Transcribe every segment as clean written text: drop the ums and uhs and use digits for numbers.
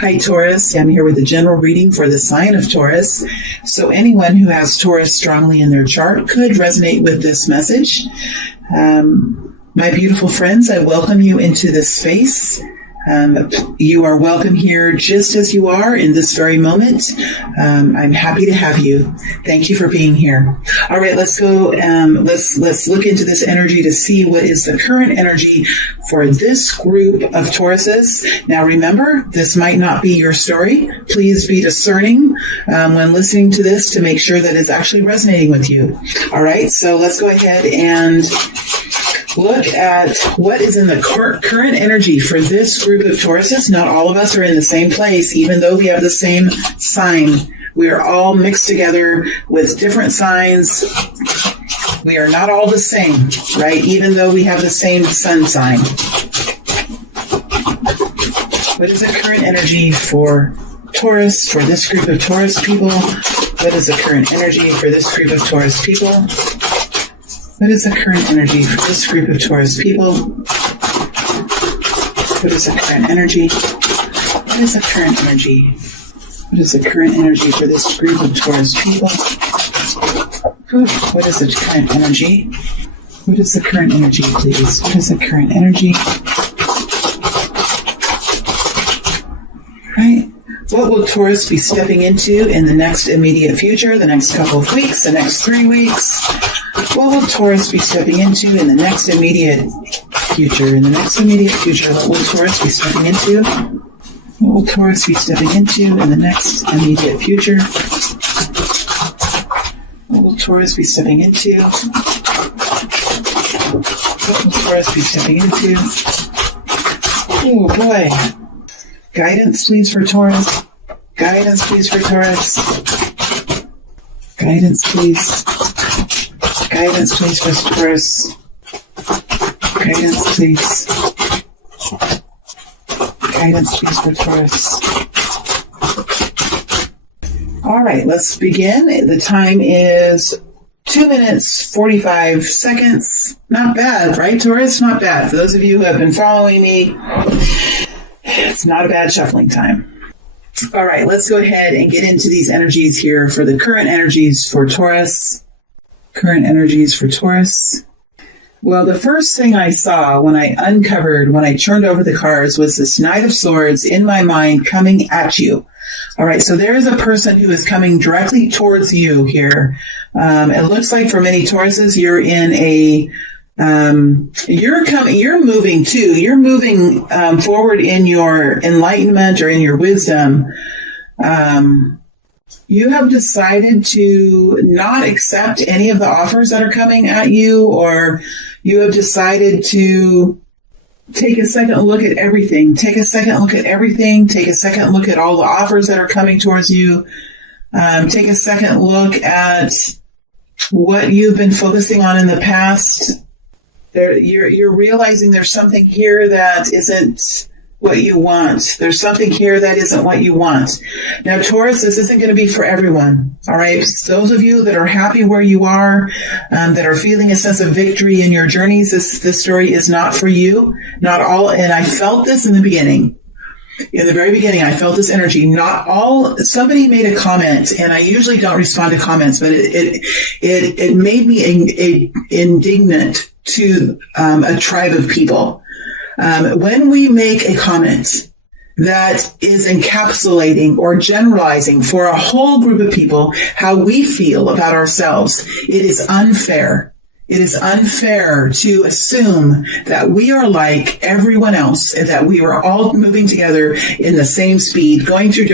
Hi, Taurus. I'm here with a general reading for the sign of Taurus. So anyone who has Taurus strongly in their chart could resonate with this message. My beautiful friends, I welcome you into this space. You are welcome here just as you are in this very moment. I'm happy to have you. Thank you for being here. All right, let's go. Let's look into this energy to see what is the current energy for this group of Tauruses. Now, remember, this might not be your story. Please be discerning when listening to this to make sure that it's actually resonating with you. All right, so let's go ahead and look at what is in the current energy for this group of Tauruses. Not all of us are in the same place, even though we have the same sign. We are all mixed together with different signs. We are not all the same, right? Even though we have the same sun sign. What is the current energy for Taurus, for this group of Taurus people? What is the current energy for this group of Taurus people? What is the current energy for this group of Taurus people? What is the current energy? What is the current energy? What is the current energy for this group of Taurus people? What is the current energy? What is the current energy, please? What is the current energy? Right? What will Taurus be stepping into in the next immediate future, the next couple of weeks, the next 3 weeks? What will Taurus be stepping into in the next immediate future? In the next immediate future, what will Taurus be stepping into? What will Taurus be stepping into in the next immediate future? What will Taurus be stepping into? What will Taurus be stepping into? Oh boy. Guidance, please, for Taurus. Guidance, please, for Taurus. Guidance, please. Guidance, please, for Taurus. Guidance, please. Guidance, please, for Taurus. All right, let's begin. The time is 2 minutes, 45 seconds. Not bad, right, Taurus? Not bad. For those of you who have been following me, it's not a bad shuffling time. All right, let's go ahead and get into these energies here for the current energies for Taurus. Current energies for Taurus. Well, the first thing I saw when I turned over the cards was this Knight of Swords in my mind coming at you. All right, so there is a person who is coming directly towards you here. It looks like for many Tauruses, you're in a you're moving too. You're moving forward in your enlightenment or in your wisdom. You have decided to not accept any of the offers that are coming at you, or you have decided to take a second look at everything. Take a second look at everything. Take a second look at all the offers that are coming towards you. Take a second look at what you've been focusing on in the past. You're realizing there's something here that isn't what you want. There's something here that isn't what you want. Now, Taurus, this isn't going to be for everyone. All right. Those of you that are happy where you are, that are feeling a sense of victory in your journeys, this story is not for you. Not all. And I felt this in the beginning. In the very beginning, I felt this energy. Not all. Somebody made a comment, and I usually don't respond to comments, but it made me indignant to a tribe of people. When we make a comment that is encapsulating or generalizing for a whole group of people how we feel about ourselves, it is unfair. It is unfair to assume that we are like everyone else, and that we are all moving together in the same speed, going through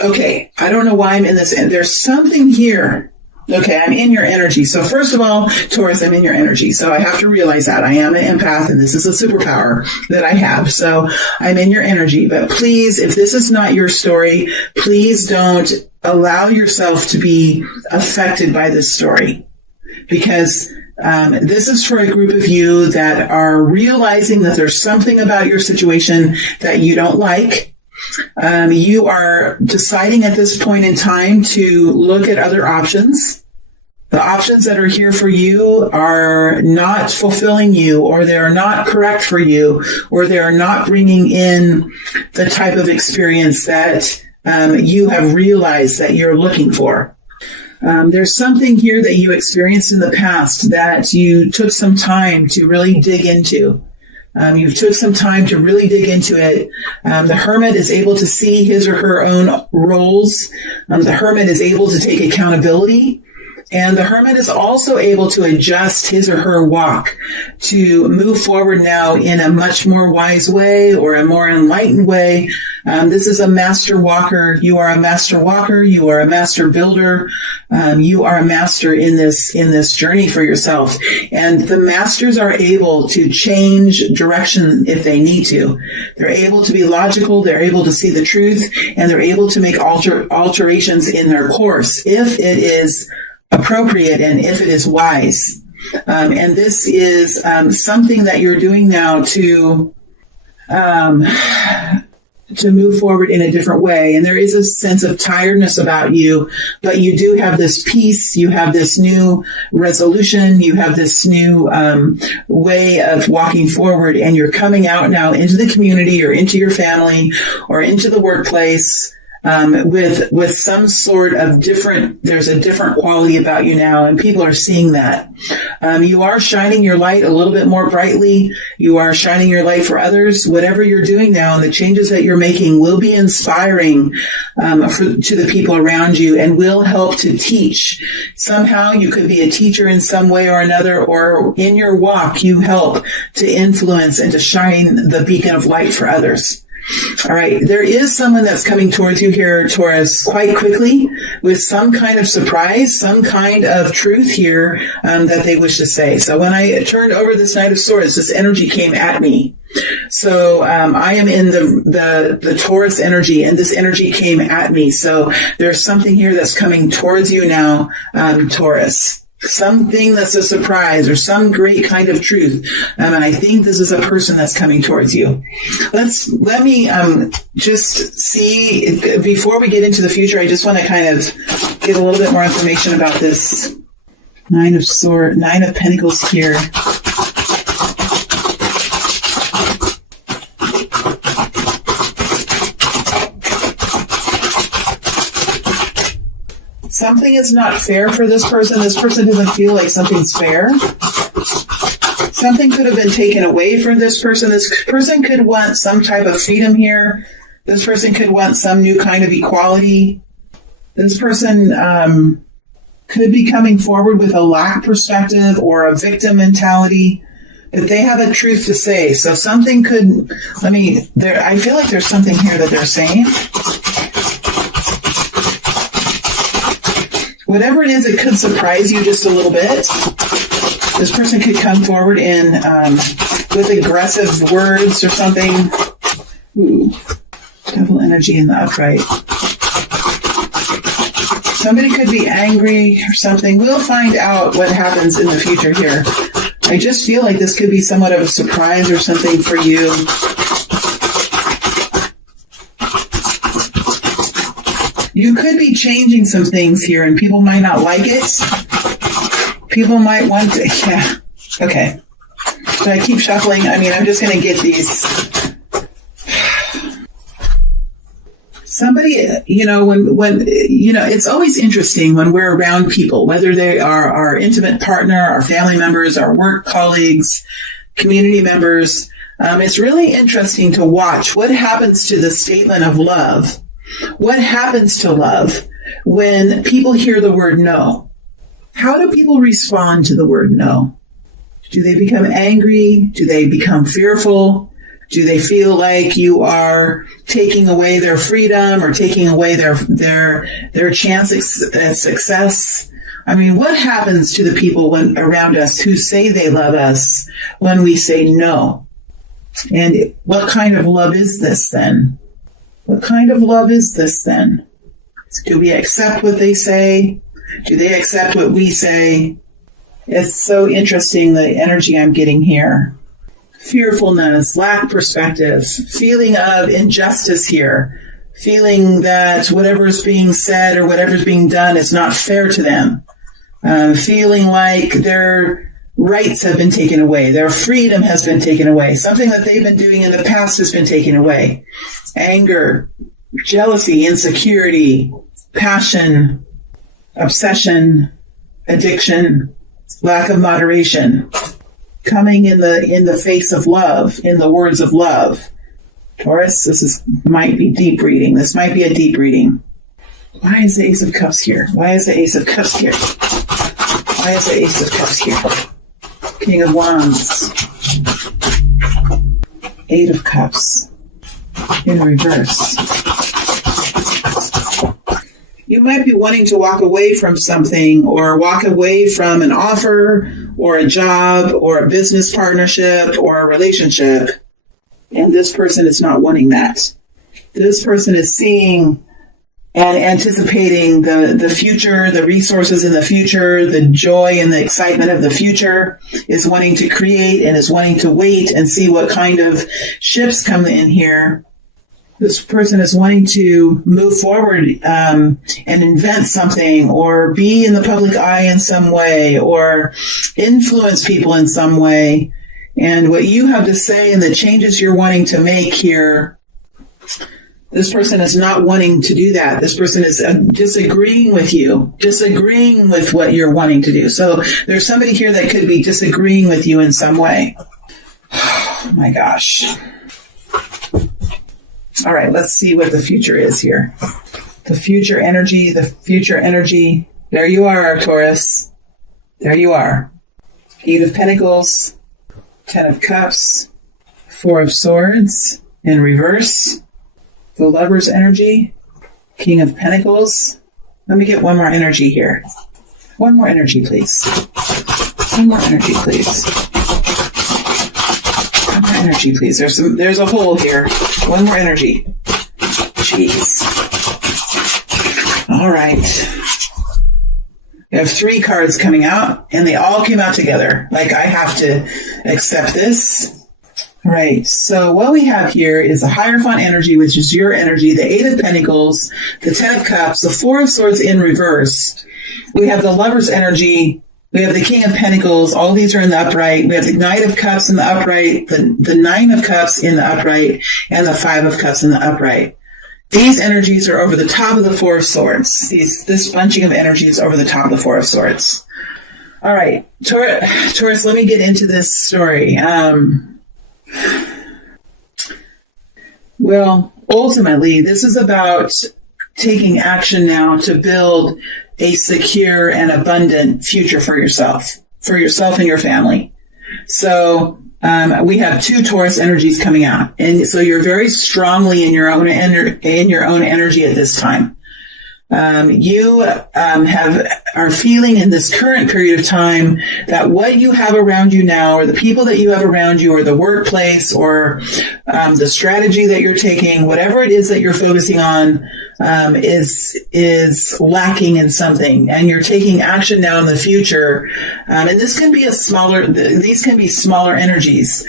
okay, I don't know why I'm in this. There's something here. Okay, I'm in your energy. So first of all, Taurus, I'm in your energy. So I have to realize that I am an empath, and this is a superpower that I have. So I'm in your energy. But please, if this is not your story, please don't allow yourself to be affected by this story. Because this is for a group of you that are realizing that there's something about your situation that you don't like. You are deciding at this point in time to look at other options. The options that are here for you are not fulfilling you, or they're not correct for you, or they're not bringing in the type of experience that you have realized that you're looking for. There's something here that you experienced in the past that you took some time to really dig into. You took some time to really dig into it. The hermit is able to see his or her own roles. The hermit is able to take accountability. And the hermit is also able to adjust his or her walk to move forward now in a much more wise way or a more enlightened way. This is a master walker. You are a master walker. You are a master builder. You are a master in this journey for yourself. And the masters are able to change direction if they need to. They're able to be logical. They're able to see the truth, and they're able to make alterations in their course if it is appropriate and if it is wise. And this is something that you're doing now to move forward in a different way. And there is a sense of tiredness about you, but you do have this peace. You have this new resolution. You have this new way of walking forward, and you're coming out now into the community or into your family or into the workplace with some sort of there's a different quality about you now, and people are seeing that. You are shining your light a little bit more brightly. You are shining your light for others. Whatever you're doing now and the changes that you're making will be inspiring to the people around you and will help to teach. Somehow you could be a teacher in some way or another, or in your walk you help to influence and to shine the beacon of light for others. All right. There is someone that's coming towards you here, Taurus, quite quickly with some kind of surprise, some kind of truth here that they wish to say. So when I turned over this Knight of Swords, this energy came at me. So I am in the Taurus energy, and this energy came at me. So there's something here that's coming towards you now, Taurus. Something that's a surprise or some great kind of truth. And I think this is a person that's coming towards you. Let me just see, before we get into the future, I just want to kind of give a little bit more information about this Nine of Pentacles here. Something is not fair for this person. This person doesn't feel like something's fair. Something could have been taken away from this person. This person could want some type of freedom here. This person could want some new kind of equality. This person could be coming forward with a lack perspective or a victim mentality, but they have a truth to say. So something could, I feel like there's something here that they're saying. Whatever it is, it could surprise you just a little bit. This person could come forward in with aggressive words or something. Ooh, devil energy in the upright. Somebody could be angry or something. We'll find out what happens in the future here. I just feel like this could be somewhat of a surprise or something for you. You could be changing some things here, and people might not like it. People might want to, yeah. Okay. So I keep shuffling. I'm just going to get these. Somebody, it's always interesting when we're around people, whether they are our intimate partner, our family members, our work colleagues, community members. It's really interesting to watch what happens to the statement of love. What happens to love when people hear the word no? How do people respond to the word no? Do they become angry? Do they become fearful? Do they feel like you are taking away their freedom or taking away their chance at success? What happens to the people around us who say they love us when we say no? And what kind of love is this then? What kind of love is this then? Do we accept what they say? Do they accept what we say? It's so interesting, the energy I'm getting here. Fearfulness, lack perspective, feeling of injustice here, feeling that whatever is being said or whatever is being done is not fair to them. feeling like their rights have been taken away. Their freedom has been taken away. Something that they've been doing in the past has been taken away. Anger, jealousy, insecurity, passion, obsession, addiction, lack of moderation, coming in the face of love, in the words of love. Taurus, might be deep reading. This might be a deep reading. Why is the Ace of Cups here? Why is the Ace of Cups here? Why is the Ace of Cups here? King of Wands. 8 of Cups. In reverse. You might be wanting to walk away from something, or walk away from an offer or a job or a business partnership or a relationship. And this person is not wanting that. This person is seeing and anticipating the future, the resources in the future, the joy and the excitement of the future, is wanting to create and is wanting to wait and see what kind of ships come in here. This person is wanting to move forward and invent something, or be in the public eye in some way, or influence people in some way. And what you have to say and the changes you're wanting to make here, this person is not wanting to do that. This person is disagreeing with you, disagreeing with what you're wanting to do. So there's somebody here that could be disagreeing with you in some way. Oh my gosh. All right, let's see what the future is here. The future energy. There you are, Taurus. There you are. 8 of Pentacles, 10 of Cups, 4 of Swords in reverse. The Lover's energy, King of Pentacles. Let me get one more energy here. One more energy, please. One more energy, please. One more energy, please. There's a hole here. One more energy. Jeez. All right. We have 3 cards coming out, and they all came out together. Like, I have to accept this. All right, so what we have here is the Hierophant energy, which is your energy, the 8 of Pentacles, the 10 of Cups, the 4 of Swords in reverse. We have the Lover's energy. We have the King of Pentacles. All these are in the upright. We have the Knight of Cups in the upright, the 9 of Cups in the upright, and the 5 of Cups in the upright. These energies are over the top of the 4 of Swords. This bunching of energies over the top of the 4 of Swords. All right, Taurus, let me get into this story. Well, ultimately, this is about taking action now to build a secure and abundant future for yourself and your family. So we have 2 Taurus energies coming out, and so you're very strongly in your own energy at this time. You are feeling in this current period of time that what you have around you now, or the people that you have around you, or the workplace, or the strategy that you're taking, whatever it is that you're focusing on, is lacking in something, and you're taking action now in the future. And this can be these can be smaller energies.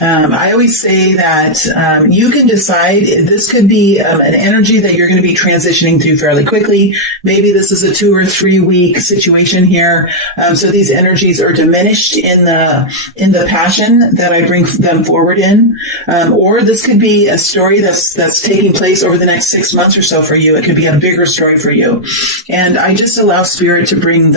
I always say that you can decide. This could be an energy that you're going to be transitioning through fairly quickly. Maybe this is a 2 or 3 week situation here. So these energies are diminished in the passion that I bring them forward in. Or this could be a story that's taking place over the next 6 months or so for you. It could be a bigger story for you. And I just allow Spirit to bring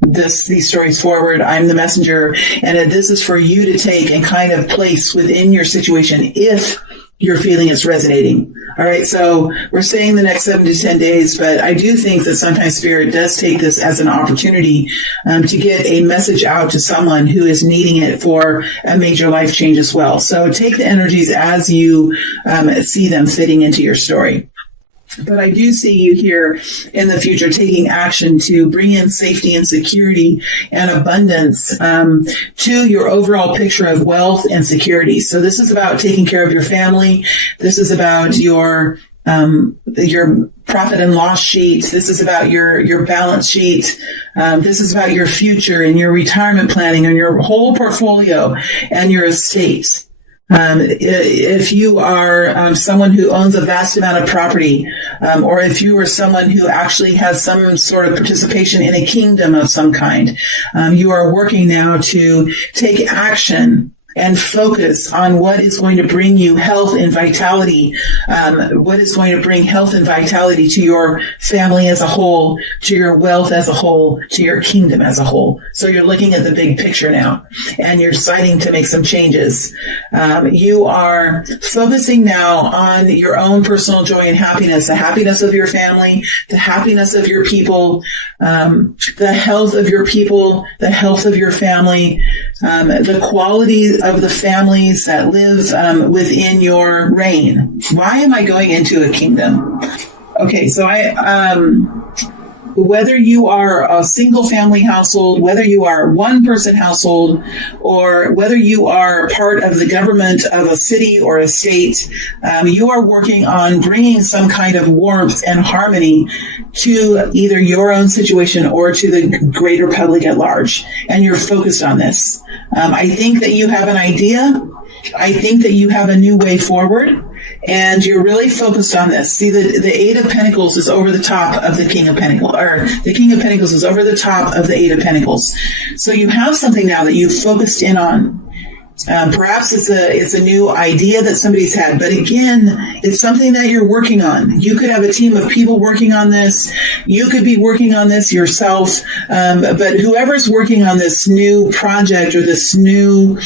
these stories forward. I'm the messenger, and this is for you to take and kind of place within your situation if you're feeling it's resonating. All right, so we're saying the next 7 to 10 days, but I do think that sometimes Spirit does take this as an opportunity to get a message out to someone who is needing it for a major life change as well. So take the energies as you see them fitting into your story. But I do see you here in the future taking action to bring in safety and security and abundance to your overall picture of wealth and security. So this is about taking care of your family. This is about your profit and loss sheet. This is about your balance sheet. This is about your future and your retirement planning and your whole portfolio and your estate. If you are someone who owns a vast amount of property, or if you are someone who actually has some sort of participation in a kingdom of some kind, you are working now to take action and focus on what is going to bring you health and vitality, what is going to bring health and vitality to your family as a whole, to your wealth as a whole, to your kingdom as a whole. So you're looking at the big picture now, and you're deciding to make some changes. You are focusing now on your own personal joy and happiness, the happiness of your family, the happiness of your people, the health of your people, the health of your family, the quality of the families that live within your reign. Why am I going into a kingdom? Okay, so whether you are a single family household, whether you are a one person household, or whether you are part of the government of a city or a state, you are working on bringing some kind of warmth and harmony to either your own situation or to the greater public at large. And you're focused on this. I think that you have an idea. I think that you have a new way forward, and you're really focused on this. See, the Eight of Pentacles is over the top of the King of Pentacles, or the King of Pentacles is over the top of the Eight of Pentacles. So you have something now that you've focused in on. Perhaps it's a new idea that somebody's had, but again, it's something that you're working on. You could have a team of people working on this. You could be working on this yourself, but whoever's working on this new project or this new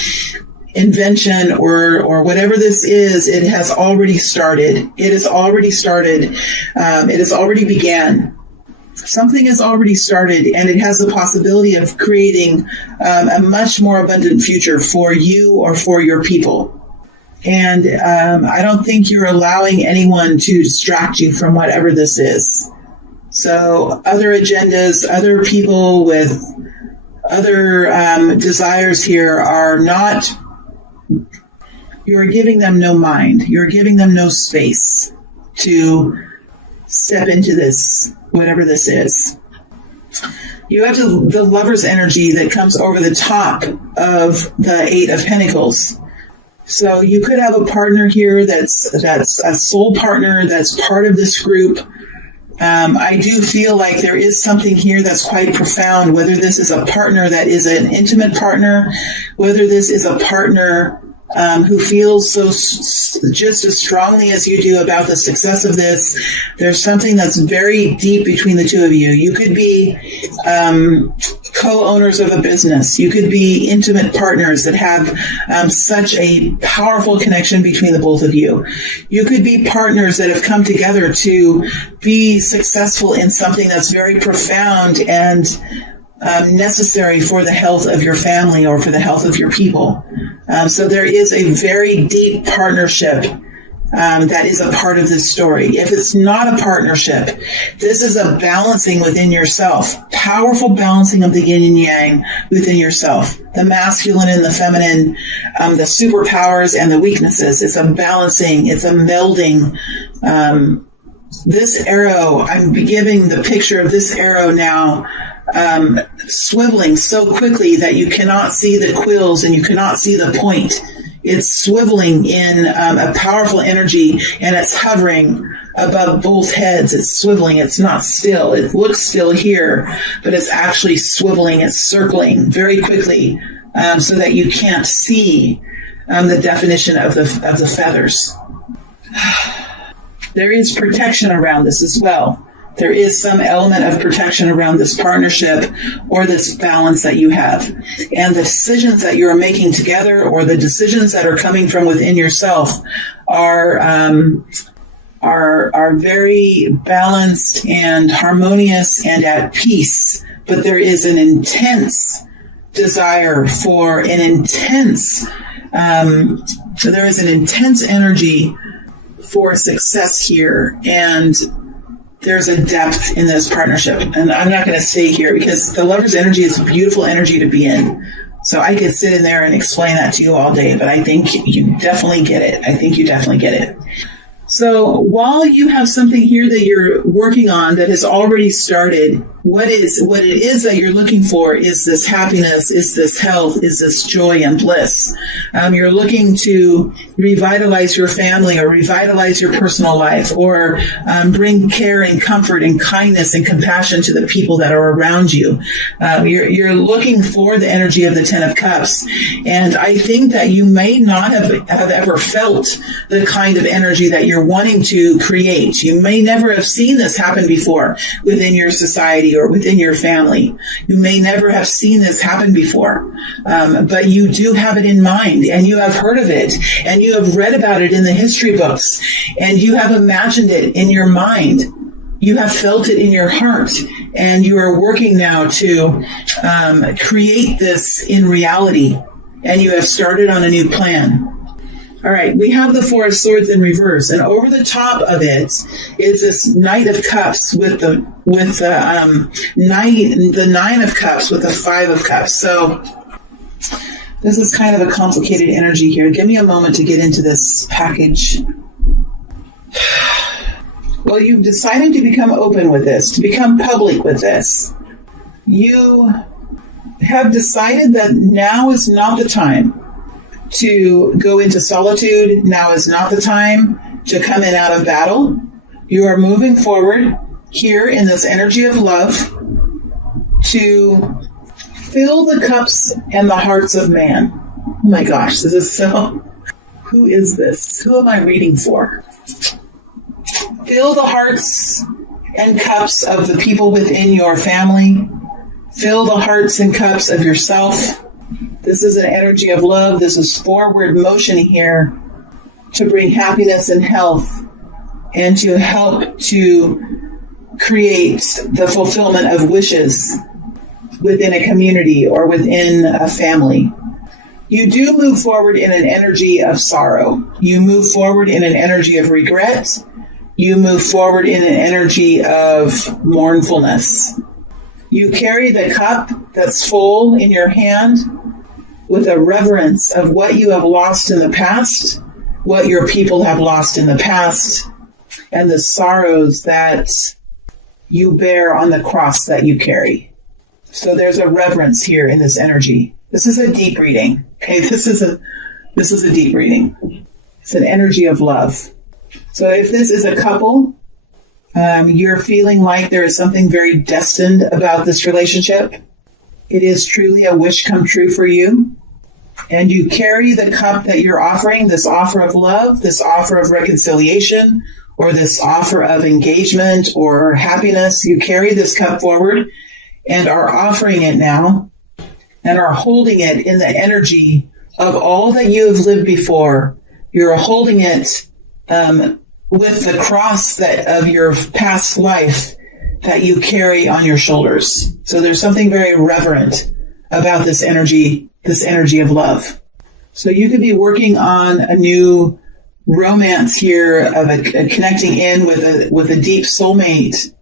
invention or whatever this is, it has already started. It has already started. It has already began. Something has already started, and it has the possibility of creating a much more abundant future for you or for your people. And I don't think you're allowing anyone to distract you from whatever this is. So other agendas, other people with other desires here are not, you're giving them no mind. You're giving them no space to step into this, whatever this is. You have the Lover's energy that comes over the top of the Eight of Pentacles. So you could have a partner here that's a soul partner that's part of this group. I do feel like there is something here that's quite profound, whether this is a partner that is an intimate partner, whether this is a partner who feels so just as strongly as you do about the success of this. There's something that's very deep between the two of you. You could be co-owners of a business. You could be intimate partners that have such a powerful connection between the both of you. You could be partners that have come together to be successful in something that's very profound and necessary for the health of your family or for the health of your people. So there is a very deep partnership that is a part of this story. If it's not a partnership, this is a balancing within yourself, powerful balancing of the yin and yang within yourself, the masculine and the feminine, the superpowers and the weaknesses. It's a balancing, it's a melding. This arrow, I'm giving the picture of this arrow now, swiveling so quickly that you cannot see the quills and you cannot see the point. It's swiveling in a powerful energy, and it's hovering above both heads. It's swiveling. It's not still. It looks still here, but it's actually swiveling. It's circling very quickly so that you can't see the definition of the feathers. There is protection around this as well. There is some element of protection around this partnership or this balance that you have. And the decisions that you're making together or the decisions that are coming from within yourself are very balanced and harmonious and at peace. But there is an intense desire for an intense, there is an intense energy for success here. And there's a depth in this partnership. And I'm not going to stay here because the Lover's energy is a beautiful energy to be in. So I could sit in there and explain that to you all day, but I think you definitely get it. I think you definitely get it. So while you have something here that you're working on that has already started, what it is that you're looking for is this happiness, is this health, is this joy and bliss. You're looking to revitalize your family or revitalize your personal life, or bring care and comfort and kindness and compassion to the people that are around you. You're looking for the energy of the Ten of Cups. And I think that you may not have ever felt the kind of energy that you're wanting to create. You may never have seen this happen before within your society or within your family. You may never have seen this happen before, but you do have it in mind, and you have heard of it, and you have read about it in the history books, and you have imagined it in your mind. You have felt it in your heart, and you are working now to create this in reality, and you have started on a new plan. All right, we have the Four of Swords in reverse, and over the top of it is this Knight of Cups with the Nine of Cups with the Five of Cups. So this is kind of a complicated energy here. Give me a moment to get into this package. Well, you've decided to become open with this, to become public with this. You have decided that now is not the time to go into solitude. Now is not the time to come in out of battle. You are moving forward here in this energy of love to fill the cups and the hearts of man. Oh my gosh, this is so... Who is this? Who am I reading for? Fill the hearts and cups of the people within your family. Fill the hearts and cups of yourself. This is an energy of love. This is forward motion here to bring happiness and health, and to help to create the fulfillment of wishes within a community or within a family. You do move forward in an energy of sorrow. You move forward in an energy of regret. You move forward in an energy of mournfulness. You carry the cup that's full in your hand with a reverence of what you have lost in the past, what your people have lost in the past, and the sorrows that you bear on the cross that you carry. So there's a reverence here in this energy. This is a deep reading. Okay, this is a deep reading. It's an energy of love. So if this is a couple, you're feeling like there is something very destined about this relationship. It is truly a wish come true for you. And you carry the cup that you're offering, this offer of love, this offer of reconciliation, or this offer of engagement or happiness. You carry this cup forward and are offering it now, and are holding it in the energy of all that you have lived before. You're holding it with the cross of your past life that you carry on your shoulders. So there's something very reverent about this energy of love. So you could be working on a new romance here of a connecting in with a deep soulmate,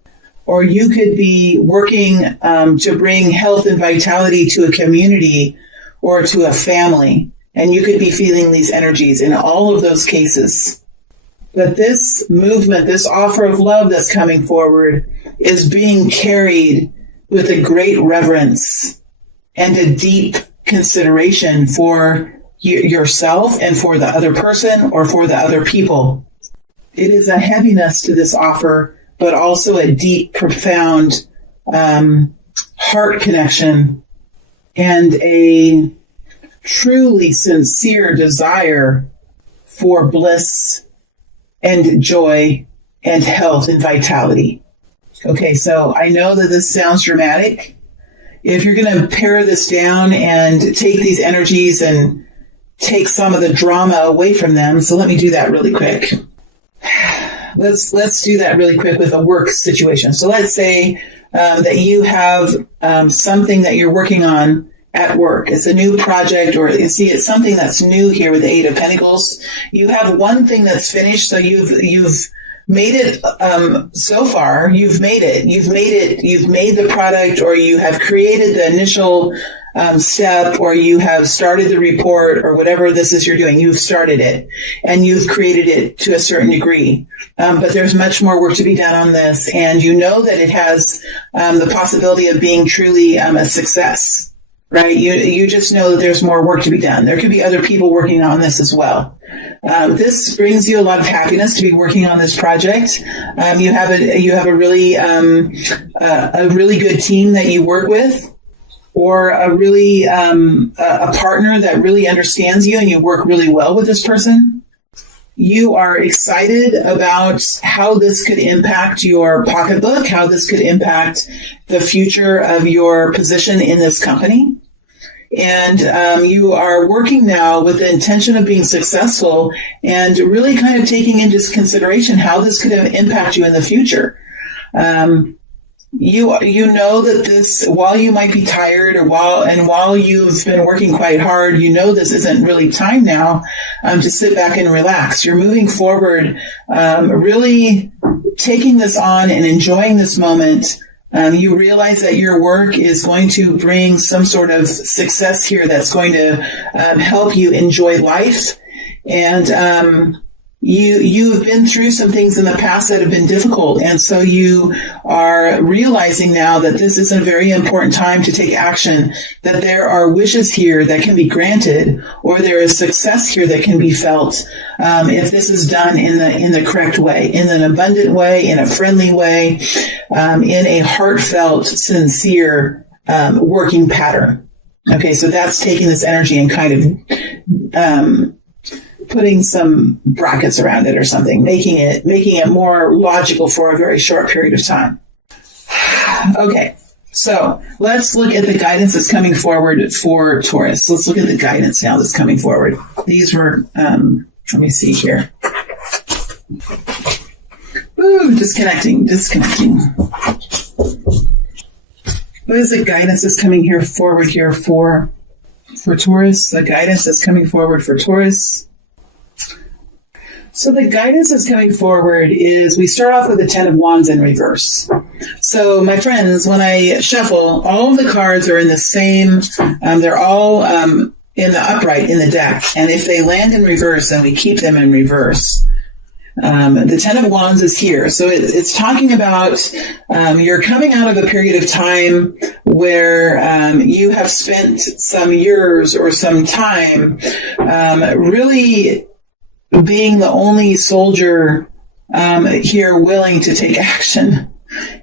or you could be working to bring health and vitality to a community or to a family, and you could be feeling these energies in all of those cases. But this movement, this offer of love that's coming forward, is being carried with a great reverence and a deep consideration for yourself and for the other person or for the other people. It is a heaviness to this offer, but also a deep, profound heart connection and a truly sincere desire for bliss and joy and health and vitality. Okay, so I know that this sounds dramatic. If you're going to pare this down and take these energies and take some of the drama away from them, so let me do that really quick. Let's do that really quick with a work situation. So let's say that you have something that you're working on at work. It's a new project, or you see, it's something that's new here with the Eight of Pentacles. You have one thing that's finished, so you've made it so far. You've made it. You've made the product, or you have created the initial step, or you have started the report, or whatever this is you're doing. You've started it and you've created it to a certain degree. But there's much more work to be done on this. And you know that it has the possibility of being truly a success, right? You just know that there's more work to be done. There could be other people working on this as well. This brings you a lot of happiness to be working on this project. You have a really good team that you work with, or a really a partner that really understands you, and you work really well with this person. You are excited about how this could impact your pocketbook, how this could impact the future of your position in this company. And you are working now with the intention of being successful, and really kind of taking into consideration how this could impact you in the future. You know that this, while you might be tired, or while you've been working quite hard, you know this isn't really time now to sit back and relax. You're moving forward, really taking this on and enjoying this moment. You realize that your work is going to bring some sort of success here that's going to help you enjoy life. And you've been through some things in the past that have been difficult. And so you are realizing now that this is a very important time to take action, that there are wishes here that can be granted, or there is success here that can be felt if this is done in the correct way, in an abundant way, in a friendly way, in a heartfelt, sincere working pattern. Okay, so that's taking this energy and kind of putting some brackets around it or something, making it more logical for a very short period of time. Okay, so let's look at the guidance that's coming forward for Taurus. Let's look at the guidance now that's coming forward. These were, let me see here. Ooh, disconnecting. What is the guidance that's coming forward here for Taurus? The guidance that's coming forward for Taurus. So the guidance that's coming forward is, we start off with the 10 of Wands in reverse. So my friends, when I shuffle, all of the cards are in the same, they're all in the upright in the deck. And if they land in reverse, then we keep them in reverse. The 10 of Wands is here. So it's talking about you're coming out of a period of time where you have spent some years or some time really being the only soldier here willing to take action.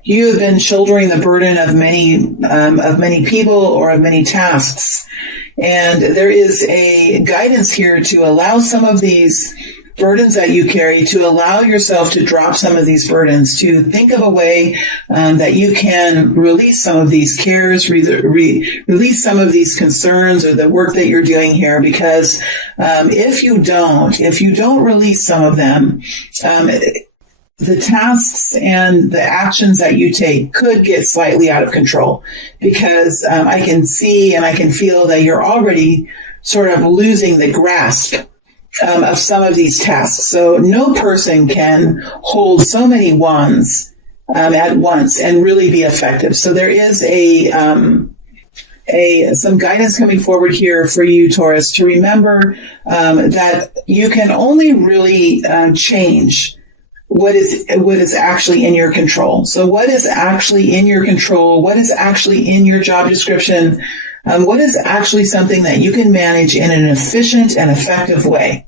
You have been shouldering the burden of many people, or of many tasks. And there is a guidance here to allow some of these burdens that you carry, to allow yourself to drop some of these burdens, to think of a way that you can release some of these cares, release some of these concerns, or the work that you're doing here. Because if you don't release some of them, the tasks and the actions that you take could get slightly out of control. Because I can see and I can feel that you're already sort of losing the grasp of some of these tasks. So no person can hold so many wands at once and really be effective. So there is some guidance coming forward here for you, Taurus, to remember that you can only really change what is actually in your control. So what is actually in your control? What is actually in your job description? What is actually something that you can manage in an efficient and effective way?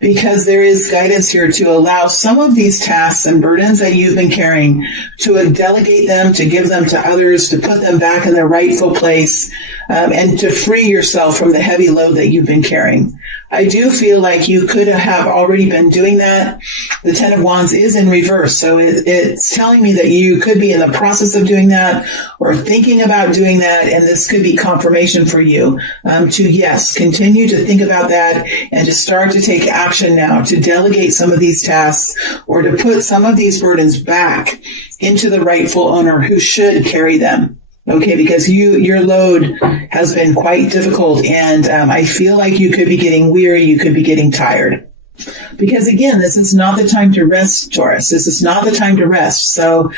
Because there is guidance here to allow some of these tasks and burdens that you've been carrying, to delegate them, to give them to others, to put them back in their rightful place, and to free yourself from the heavy load that you've been carrying. I do feel like you could have already been doing that. The 10 of Wands is in reverse, so it's telling me that you could be in the process of doing that, or thinking about doing that, and this could be confirmation for you to, yes, continue to think about that, and to start to take action now, to delegate some of these tasks, or to put some of these burdens back into the rightful owner who should carry them. Okay, because your load has been quite difficult, and I feel like you could be getting weary, you could be getting tired. Because again, this is not the time to rest, Taurus. This is not the time to rest. So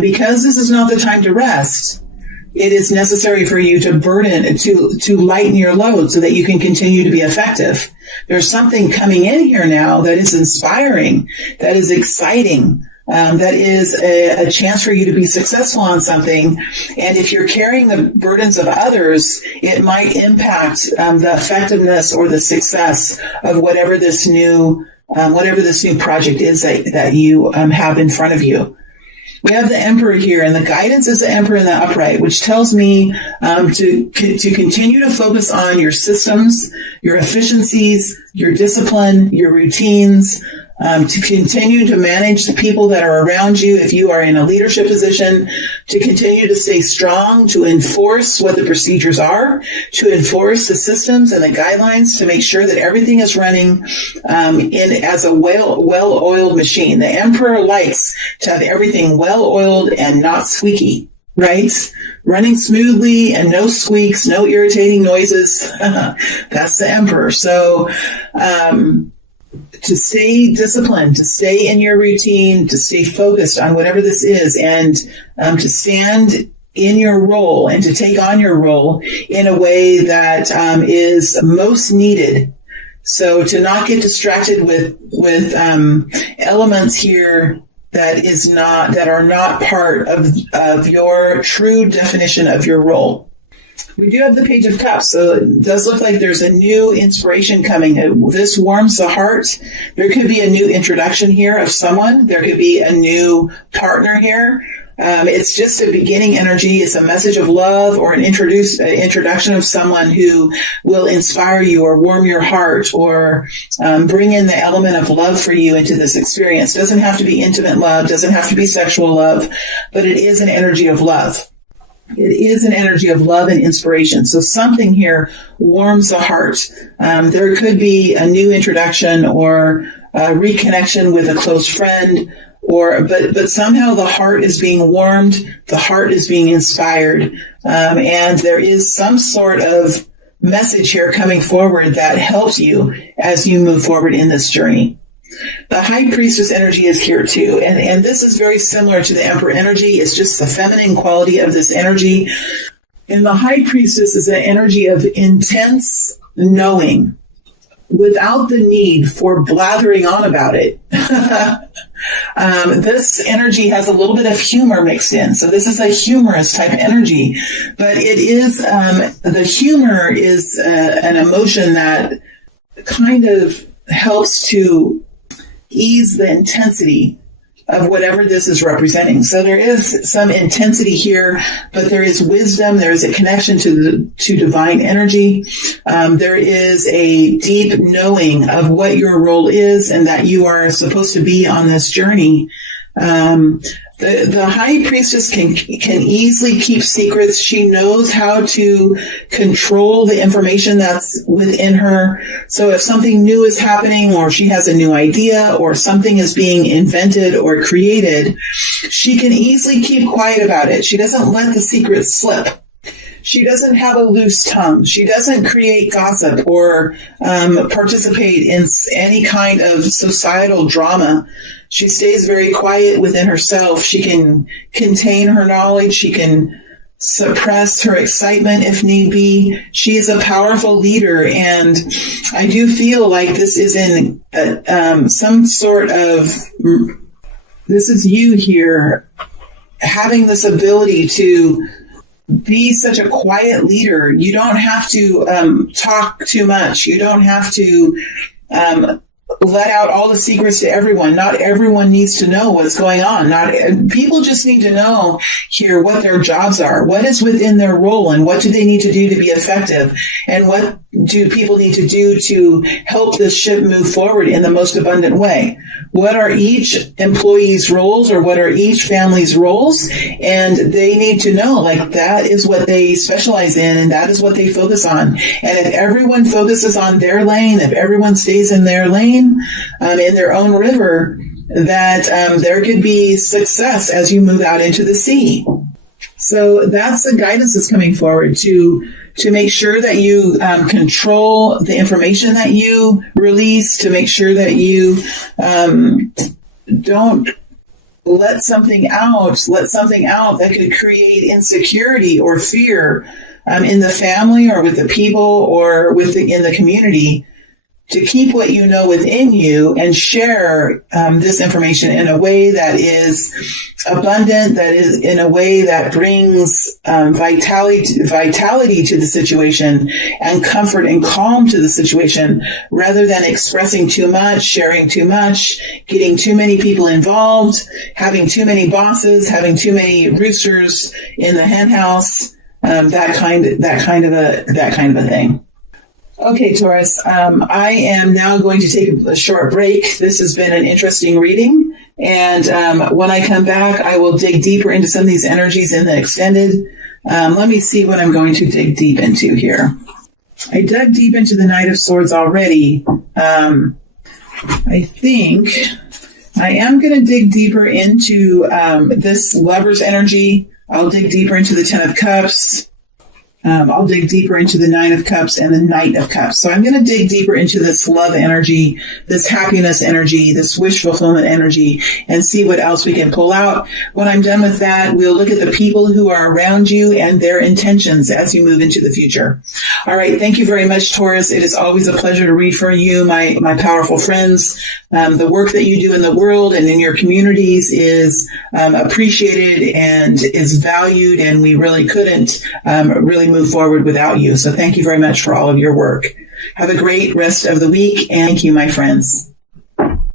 because this is not the time to rest, it is necessary for you to to lighten your load so that you can continue to be effective. There's something coming in here now that is inspiring, that is exciting, that is a chance for you to be successful on something. And if you're carrying the burdens of others, it might impact the effectiveness or the success of whatever this new project is that you have in front of you. We have the Emperor here, and the guidance is the Emperor in the upright, which tells me to continue to focus on your systems, your efficiencies, your discipline, your routines, to continue to manage the people that are around you if you are in a leadership position, to continue to stay strong, to enforce what the procedures are, to enforce the systems and the guidelines to make sure that everything is running as a well-oiled machine. The Emperor likes to have everything well-oiled and not squeaky, right? Running smoothly and no squeaks, no irritating noises. That's the Emperor. So, to stay disciplined, to stay in your routine, to stay focused on whatever this is, and to stand in your role and to take on your role in a way that is most needed. So to not get distracted with elements here that are not part of your true definition of your role. We do have the Page of Cups, so it does look like there's a new inspiration coming. This warms the heart. There could be a new introduction here of someone. There could be a new partner here. It's just a beginning energy. It's a message of love or an introduction of someone who will inspire you or warm your heart or bring in the element of love for you into this experience. It doesn't have to be intimate love, doesn't have to be sexual love, but it is an energy of love. It is an energy of love and inspiration. So something here warms the heart. There could be a new introduction or a reconnection with a close friend, but somehow the heart is being warmed, the heart is being inspired, and there is some sort of message here coming forward that helps you as you move forward in this journey. The High Priestess energy is here too, and this is very similar to the Emperor energy. It's just the feminine quality of this energy. And the High Priestess is an energy of intense knowing without the need for blathering on about it. This energy has a little bit of humor mixed in. So this is a humorous type energy, but it is, the humor is an emotion that kind of helps to ease the intensity of whatever this is representing. So there is some intensity here, but there is wisdom. There is a connection to divine energy. There is a deep knowing of what your role is and that you are supposed to be on this journey. The High Priestess can easily keep secrets. She knows how to control the information that's within her. So if something new is happening or she has a new idea or something is being invented or created, she can easily keep quiet about it. She doesn't let the secrets slip. She doesn't have a loose tongue. She doesn't create gossip or participate in any kind of societal drama. She stays very quiet within herself. She can contain her knowledge. She can suppress her excitement if need be. She is a powerful leader, and I do feel like this is in some sort of, this is you here having this ability to be such a quiet leader. You don't have to talk too much. You don't have to let out all the secrets to everyone. Not everyone needs to know what's going on. People just need to know here what their jobs are, what is within their role, and what do they need to do to be effective, and what do people need to do to help this ship move forward in the most abundant way. What are each employee's roles, or what are each family's roles? And they need to know, like, that is what they specialize in, and that is what they focus on. And if everyone focuses on their lane, if everyone stays in their lane, in their own river, that there could be success as you move out into the sea. So that's the guidance that's coming forward, to to make sure that you control the information that you release, to make sure that you don't let something out that could create insecurity or fear in the family or with the people or in the community, to keep what you know within you and share this information in a way that is abundant, that is in a way that brings vitality to the situation and comfort and calm to the situation, rather than expressing too much, sharing too much, getting too many people involved, having too many bosses, having too many roosters in the hen house, that kind of a thing. Okay, Taurus, I am now going to take a short break. This has been an interesting reading. And when I come back, I will dig deeper into some of these energies in the extended. Let me see what I'm going to dig deep into here. I dug deep into the Knight of Swords already. I think I am going to dig deeper into this Lover's energy. I'll dig deeper into the Ten of Cups. I'll dig deeper into the Nine of Cups and the Knight of Cups. So I'm going to dig deeper into this love energy, this happiness energy, this wish fulfillment energy, and see what else we can pull out. When I'm done with that, we'll look at the people who are around you and their intentions as you move into the future. All right. Thank you very much, Taurus. It is always a pleasure to read for you, my powerful friends. The work that you do in the world and in your communities is appreciated and is valued, and we really couldn't really move forward without you. So thank you very much for all of your work. Have a great rest of the week, and thank you, my friends.